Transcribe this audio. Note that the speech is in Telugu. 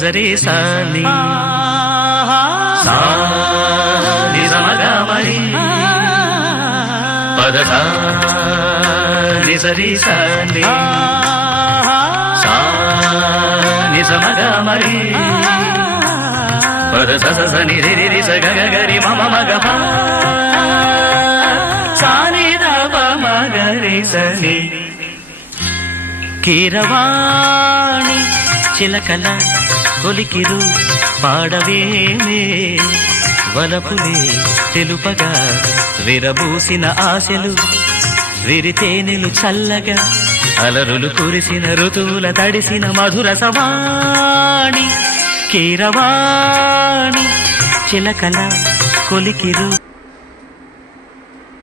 నిజరి సాని సా నిజమగమరి పదస నిజరి సాని సా నిజమగమరి పదస స నిరి రి స గ గ రి మ మ మ గ ప సా ని ద ప మ గ రి స ని కీరవాణి చిలకల కొలికిరు పాడవేమే వలపులే తెలుపగా విరబూసిన ఆశలు విరితేనెలు చల్లగా అలరులు కురిసిన ఋతువుల తడిసిన మధుర సవాణి కీరవాణి చిలకల కొలికిరు